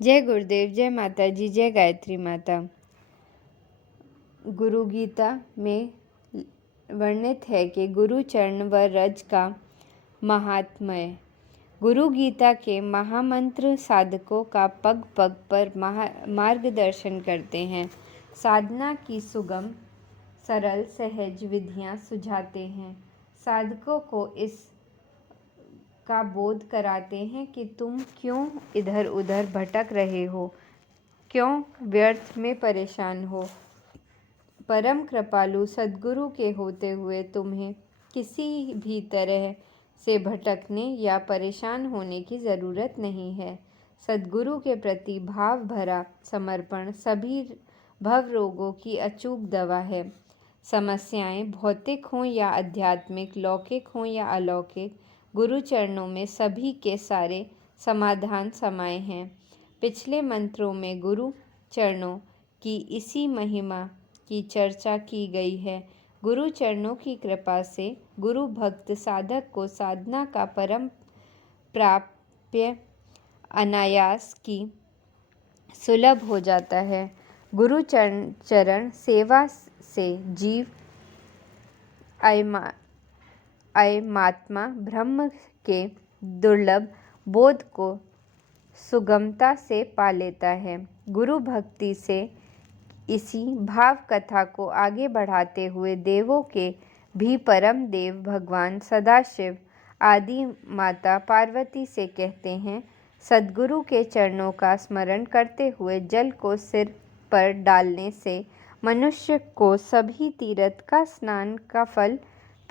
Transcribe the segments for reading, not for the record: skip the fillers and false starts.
जय गुरुदेव, जय माता जी, जय गायत्री माता। गुरु गीता में वर्णित है कि गुरु चरण व रज का महात्म्य। गुरु गीता के महामंत्र साधकों का पग पग पर मार्गदर्शन करते हैं, साधना की सुगम सरल सहज विधियां सुझाते हैं, साधकों को इस का बोध कराते हैं कि तुम क्यों इधर उधर भटक रहे हो, क्यों व्यर्थ में परेशान हो। परम कृपालु सद्गुरु के होते हुए तुम्हें किसी भी तरह से भटकने या परेशान होने की ज़रूरत नहीं है। सद्गुरु के प्रति भाव भरा समर्पण सभी भव रोगों की अचूक दवा है। समस्याएं भौतिक हों या आध्यात्मिक, लौकिक हों या अलौकिक, गुरु चरणों में सभी के सारे समाधान समाये हैं। पिछले मंत्रों में गुरु चरणों की इसी महिमा की चर्चा की गई है। गुरु चरणों की कृपा से गुरु भक्त साधक को साधना का परम प्राप्य अनायास की सुलभ हो जाता है। गुरु चरण सेवा से जीव अयमात्मा ब्रह्म के दुर्लभ बोध को सुगमता से पा लेता है। गुरु भक्ति से इसी भाव कथा को आगे बढ़ाते हुए देवों के भी परम देव भगवान सदाशिव आदि माता पार्वती से कहते हैं, सद्गुरु के चरणों का स्मरण करते हुए जल को सिर पर डालने से मनुष्य को सभी तीर्थ का स्नान का फल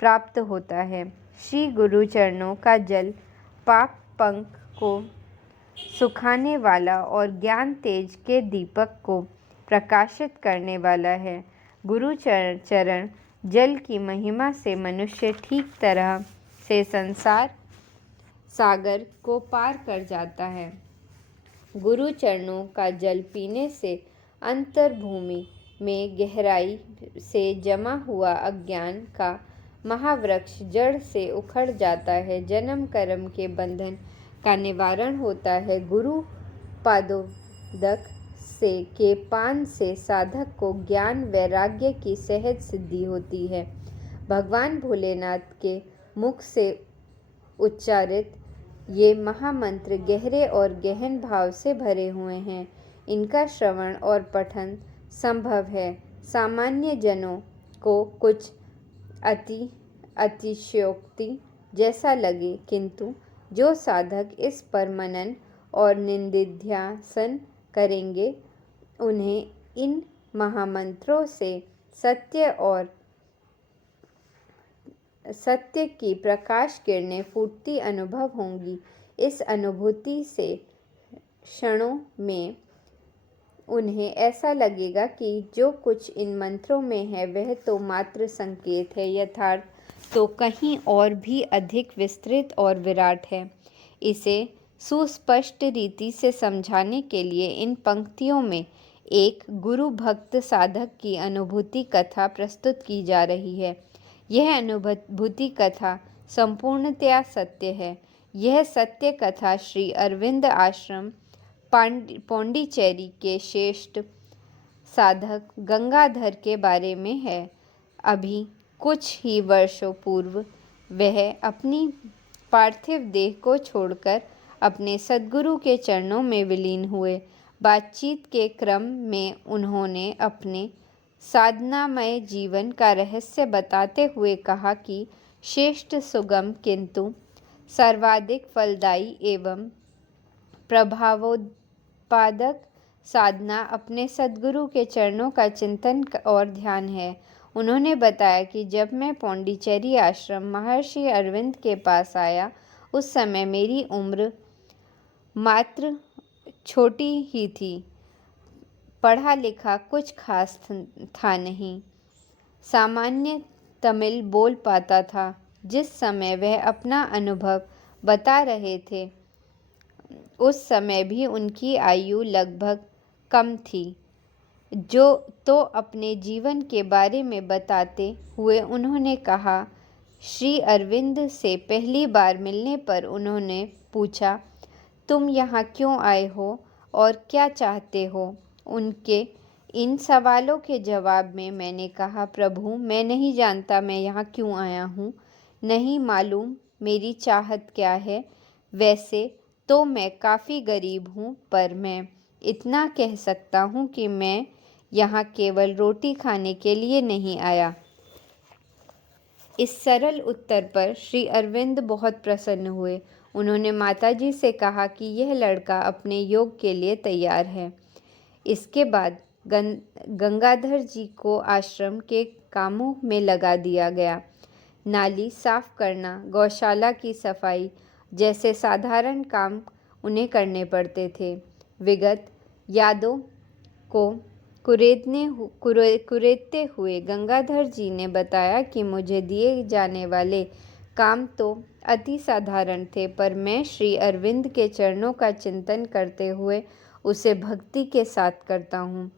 प्राप्त होता है। श्री गुरु चरणों का जल पाप पंख को सुखाने वाला और ज्ञान तेज के दीपक को प्रकाशित करने वाला है। गुरु चरण जल की महिमा से मनुष्य ठीक तरह से संसार सागर को पार कर जाता है। गुरु चरणों का जल पीने से अंतर्भूमि में गहराई से जमा हुआ अज्ञान का महावृक्ष जड़ से उखड़ जाता है। जन्म कर्म के बंधन का निवारण होता है। गुरु पादोदक के पान से साधक को ज्ञान वैराग्य की सहज सिद्धि होती है। भगवान भोलेनाथ के मुख से उच्चारित ये महामंत्र गहरे और गहन भाव से भरे हुए हैं। इनका श्रवण और पठन संभव है। सामान्य जनों को कुछ अतिशयोक्ति जैसा लगे, किंतु जो साधक इस पर मनन और निधिध्यासन करेंगे, उन्हें इन महामंत्रों से सत्य की प्रकाश किरणें फूटती अनुभव होंगी। इस अनुभूति से क्षणों में उन्हें ऐसा लगेगा कि जो कुछ इन मंत्रों में है वह तो मात्र संकेत है, यथार्थ तो कहीं और भी अधिक विस्तृत और विराट है। इसे सुस्पष्ट रीति से समझाने के लिए इन पंक्तियों में एक गुरु भक्त साधक की अनुभूति कथा प्रस्तुत की जा रही है। यह अनुभूति कथा संपूर्णतया सत्य है। यह सत्य कथा श्री अरविंद आश्रम पौंडीचेरी के श्रेष्ठ साधक गंगाधर के बारे में है। अभी कुछ ही वर्षों पूर्व वह अपनी पार्थिव देह को छोड़कर अपने सद्गुरु के चरणों में विलीन हुए। बातचीत के क्रम में उन्होंने अपने साधनामय जीवन का रहस्य बताते हुए कहा कि श्रेष्ठ सुगम किंतु सर्वाधिक फलदायी एवं प्रभावोत्पादक साधना अपने सद्गुरु के चरणों का चिंतन और ध्यान है। उन्होंने बताया कि जब मैं पौंडीचेरी आश्रम महर्षि अरविंद के पास आया, उस समय मेरी उम्र मात्र छोटी ही थी। पढ़ा लिखा कुछ खास था नहीं। सामान्य तमिल बोल पाता था। जिस समय वह अपना अनुभव बता रहे थे, उस समय भी उनकी आयु लगभग कम थी। तो अपने जीवन के बारे में बताते हुए उन्होंने कहा, श्री अरविंद से पहली बार मिलने पर उन्होंने पूछा, तुम यहाँ क्यों आए हो और क्या चाहते हो? उनके इन सवालों के जवाब में मैंने कहा, प्रभु, मैं नहीं जानता मैं यहाँ क्यों आया हूँ, नहीं मालूम मेरी चाहत क्या है। वैसे तो मैं काफ़ी गरीब हूँ, पर मैं इतना कह सकता हूँ कि मैं यहाँ केवल रोटी खाने के लिए नहीं आया। इस सरल उत्तर पर श्री अरविंद बहुत प्रसन्न हुए। उन्होंने माताजी से कहा कि यह लड़का अपने योग के लिए तैयार है। इसके बाद गंगाधर जी को आश्रम के कामों में लगा दिया गया। नाली साफ करना, गौशाला की सफाई जैसे साधारण काम उन्हें करने पड़ते थे। विगत यादों को कुरेदते हुए गंगाधर जी ने बताया कि मुझे दिए जाने वाले काम तो अति साधारण थे, पर मैं श्री अरविंद के चरणों का चिंतन करते हुए उसे भक्ति के साथ करता हूँ।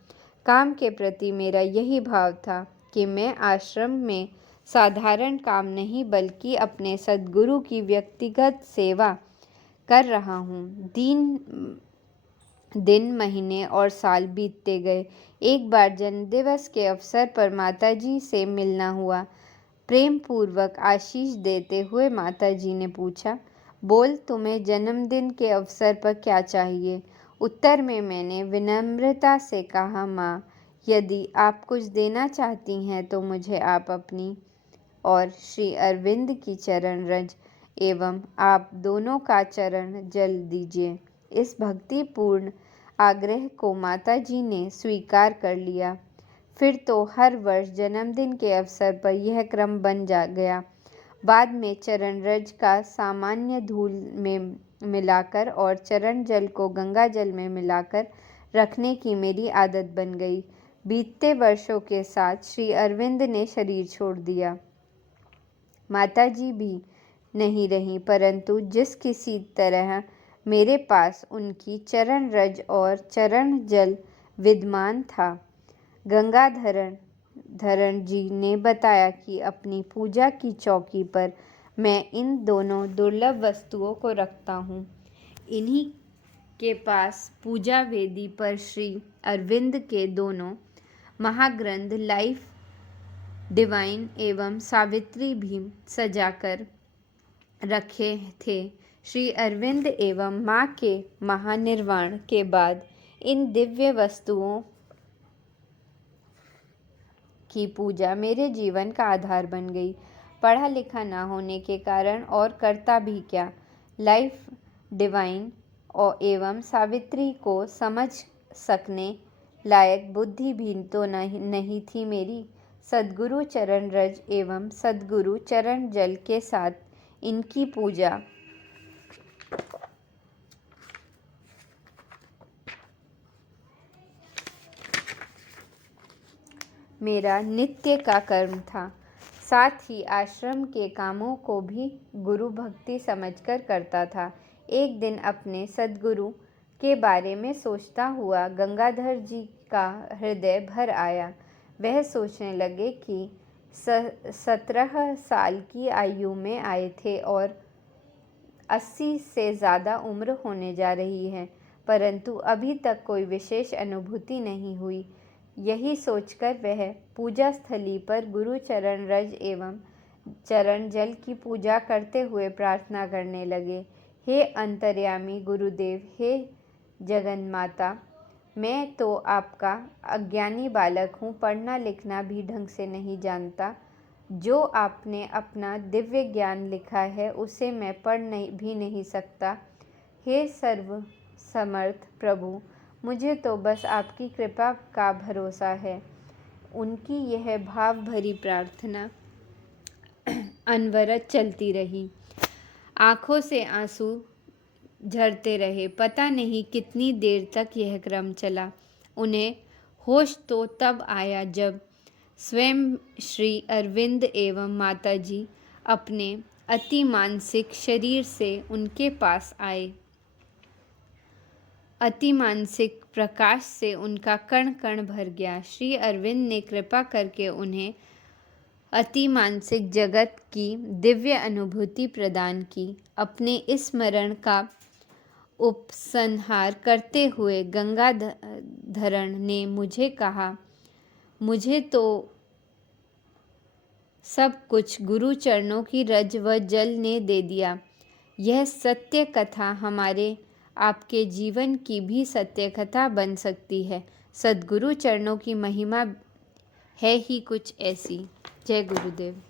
काम के प्रति मेरा यही भाव था कि मैं आश्रम में साधारण काम नहीं बल्कि अपने सद्गुरु की व्यक्तिगत सेवा कर रहा हूँ। दिन महीने और साल बीतते गए। एक बार जन्मदिवस के अवसर पर माताजी से मिलना हुआ। प्रेम पूर्वक आशीष देते हुए माताजी ने पूछा, बोल, तुम्हें जन्मदिन के अवसर पर क्या चाहिए? उत्तर में मैंने विनम्रता से कहा, माँ, यदि आप कुछ देना चाहती हैं तो मुझे आप अपनी और श्री अरविंद की चरण रज एवं आप दोनों का चरण जल दीजिए। इस भक्तिपूर्ण आग्रह को माताजी ने स्वीकार कर लिया। फिर तो हर वर्ष जन्मदिन के अवसर पर यह क्रम बन गया। बाद में चरण रज का सामान्य धूल में मिलाकर और चरण जल को गंगा जल में मिलाकर रखने की मेरी आदत बन गई। बीतते वर्षों के साथ श्री अरविंद ने शरीर छोड़ दिया। माताजी भी नहीं रही, परंतु जिस किसी तरह मेरे पास उनकी चरण रज और चरण जल विद्यमान था। गंगाधरण जी ने बताया कि अपनी पूजा की चौकी पर मैं इन दोनों दुर्लभ वस्तुओं को रखता हूँ। इन्हीं के पास पूजा वेदी पर श्री अरविंद के दोनों महाग्रंथ लाइफ डिवाइन एवं सावित्री भी सजाकर रखे थे। श्री अरविंद एवं माँ के महानिर्वाण के बाद इन दिव्य वस्तुओं की पूजा मेरे जीवन का आधार बन गई। पढ़ा लिखा ना होने के कारण और करता भी क्या, लाइफ डिवाइन और एवं सावित्री को समझ सकने लायक बुद्धि भी तो नहीं थी मेरी। सद्गुरु चरण रज एवं सद्गुरु चरण जल के साथ इनकी पूजा मेरा नित्य का कर्म था। साथ ही आश्रम के कामों को भी गुरु भक्ति समझकर करता था। एक दिन अपने सद्गुरु के बारे में सोचता हुआ गंगाधर जी का हृदय भर आया। वह सोचने लगे कि 17 साल की आयु में आए थे और 80 से ज़्यादा उम्र होने जा रही है, परंतु अभी तक कोई विशेष अनुभूति नहीं हुई। यही सोचकर वह पूजा स्थली पर गुरु चरण रज एवं चरण जल की पूजा करते हुए प्रार्थना करने लगे। हे अंतर्यामी गुरुदेव, हे जगन माता, मैं तो आपका अज्ञानी बालक हूँ, पढ़ना लिखना भी ढंग से नहीं जानता। जो आपने अपना दिव्य ज्ञान लिखा है उसे मैं पढ़ भी नहीं सकता। हे सर्व समर्थ प्रभु, मुझे तो बस आपकी कृपा का भरोसा है। उनकी यह भाव भरी प्रार्थना अनवरत चलती रही। आँखों से आंसू झरते रहे। पता नहीं कितनी देर तक यह क्रम चला। उन्हें होश तो तब आया जब स्वयं श्री अरविंद एवं माताजी अपने अति मानसिक शरीर से उनके पास आए। अति मानसिक प्रकाश से उनका कण कण भर गया। श्री अरविंद ने कृपा करके उन्हें अति मानसिक जगत की दिव्य अनुभूति प्रदान की। अपने इस स्मरण का उपसंहार करते हुए गंगाधरण ने मुझे कहा, मुझे तो सब कुछ गुरु चरणों की रज व जल ने दे दिया। यह सत्य कथा हमारे आपके जीवन की भी सत्य कथा बन सकती है। सद्गुरु चरणों की महिमा है ही कुछ ऐसी। जय गुरुदेव।